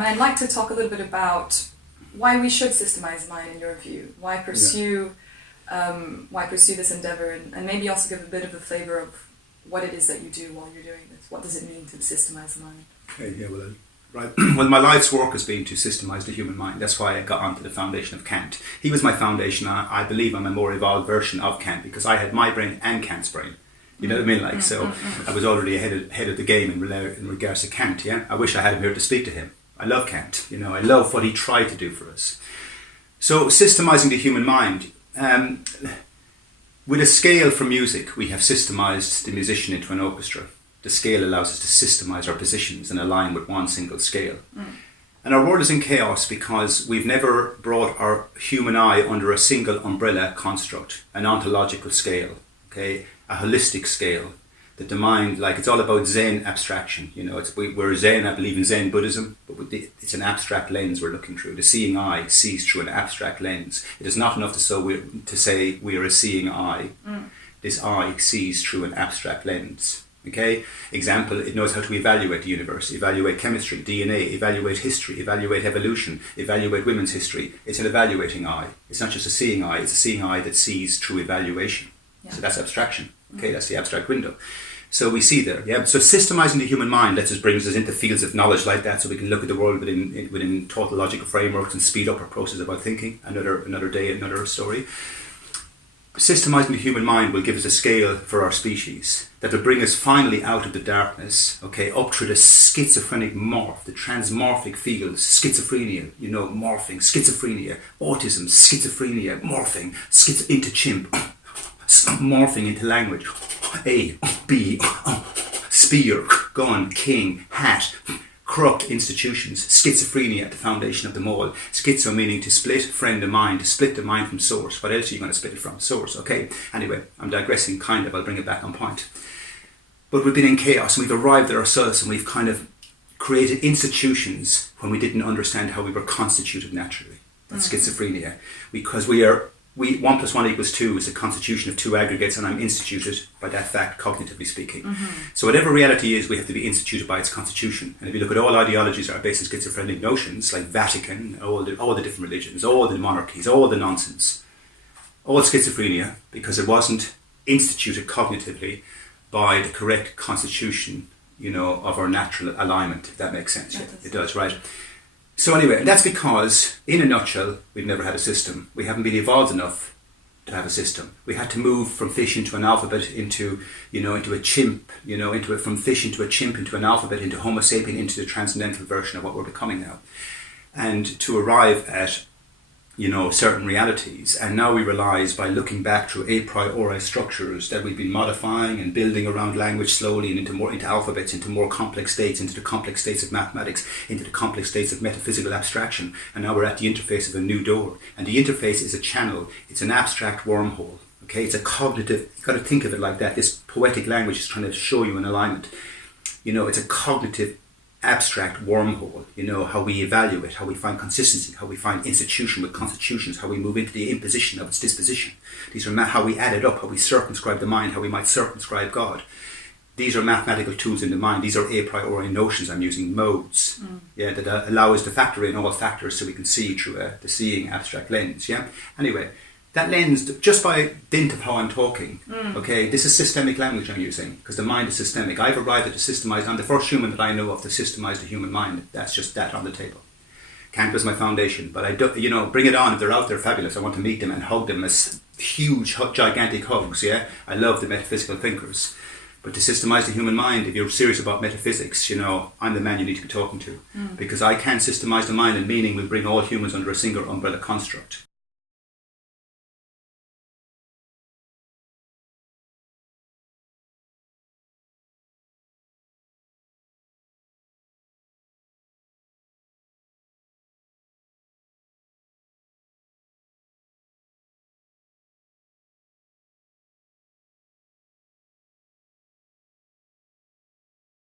I'd like to talk a little bit about why we should systemize mind in your view. Why pursue this endeavor, and maybe also give a bit of a flavor of what it is that you do while you're doing this. What does it mean to systemize the mind? Okay, yeah, well, right. Well, my life's work has been to systemize the human mind. That's why I got onto the foundation of Kant. He was my foundation, and I believe I'm a more evolved version of Kant because I had my brain and Kant's brain. You know what I mean? Like, so I was already ahead of the game in regards to Kant. Yeah, I wish I had him here to speak to him. I love Kant. You know, I love what he tried to do for us. So, systemizing the human mind. With a scale for music, we have systemized the musician into an orchestra. The scale allows us to systemize our positions and align with one single scale. And our world is in chaos because we've never brought our human eye under a single umbrella construct, an ontological scale, okay, a holistic scale. That the mind, like, it's all about Zen abstraction. You know, we're Zen. I believe in Zen Buddhism, but it's an abstract lens we're looking through. The seeing eye sees through an abstract lens. It is not enough to say we are a seeing eye. This eye sees through an abstract lens. Okay. Example: it knows how to evaluate the universe, evaluate chemistry, DNA, evaluate history, evaluate evolution, evaluate women's history. It's an evaluating eye. It's not just a seeing eye. It's a seeing eye that sees through evaluation. Yeah. So that's abstraction. Okay, that's the abstract window. So we see there, yeah. So systemizing the human mind brings us into fields of knowledge like that, so we can look at the world within tautological frameworks and speed up our process about thinking. Another day, another story. Systemizing the human mind will give us a scale for our species that will bring us finally out of the darkness, okay, up through the schizophrenic morph, the transmorphic field, schizophrenia, you know, morphing, schizophrenia, autism, schizophrenia, morphing, into chimp, morphing into language. A, B, spear, gun, king, hat, corrupt institutions, schizophrenia at the foundation of them all. Schizo meaning to split, friend the mind, to split the mind from source. What else are you going to split it from? Source, okay. Anyway, I'm digressing kind of, I'll bring it back on point. But we've been in chaos and we've arrived at ourselves and we've kind of created institutions when we didn't understand how we were constituted naturally. That's schizophrenia. Because 1 + 1 = 2 is a constitution of two aggregates, and I'm instituted by that fact, cognitively speaking. So whatever reality is, we have to be instituted by its constitution. And if you look at all ideologies that are based on schizophrenic notions, like Vatican, all the different religions, all the monarchies, all the nonsense, all schizophrenia, because it wasn't instituted cognitively by the correct constitution, you know, of our natural alignment, if that makes sense. Yeah, it does, right? So anyway, and that's because, in a nutshell, we've never had a system. We haven't been evolved enough to have a system. We had to move from fish into an alphabet into a chimp, from fish into a chimp, into an alphabet, into Homo sapien, into the transcendental version of what we're becoming now. And to arrive at, certain realities. And now we realize by looking back through a priori structures that we've been modifying and building around language slowly and into alphabets, into more complex states, into the complex states of mathematics, into the complex states of metaphysical abstraction. And now we're at the interface of a new door. And the interface is a channel. It's an abstract wormhole. Okay, it's a cognitive, you've got to think of it like that. This poetic language is trying to show you an alignment. It's a cognitive abstract wormhole, how we evaluate, how we find consistency, how we find institution with constitutions, how we move into the imposition of its disposition. These are how we add it up, how we circumscribe the mind, how we might circumscribe God. These are mathematical tools in the mind. These are a priori notions I'm using, modes, that allow us to factor in all factors so we can see through the seeing abstract lens. Anyway, that lens, just by dint of how I'm talking, okay, this is systemic language I'm using, because the mind is systemic. I've arrived at the systemized, I'm the first human that I know of to systemize the human mind. That's just that on the table. Kant was my foundation, but I do, bring it on. If they're out there, fabulous. I want to meet them and hug them as huge, gigantic hugs, I love the metaphysical thinkers. But to systemize the human mind, if you're serious about metaphysics, I'm the man you need to be talking to. Because I can systemize the mind, and meaning will bring all humans under a single umbrella construct.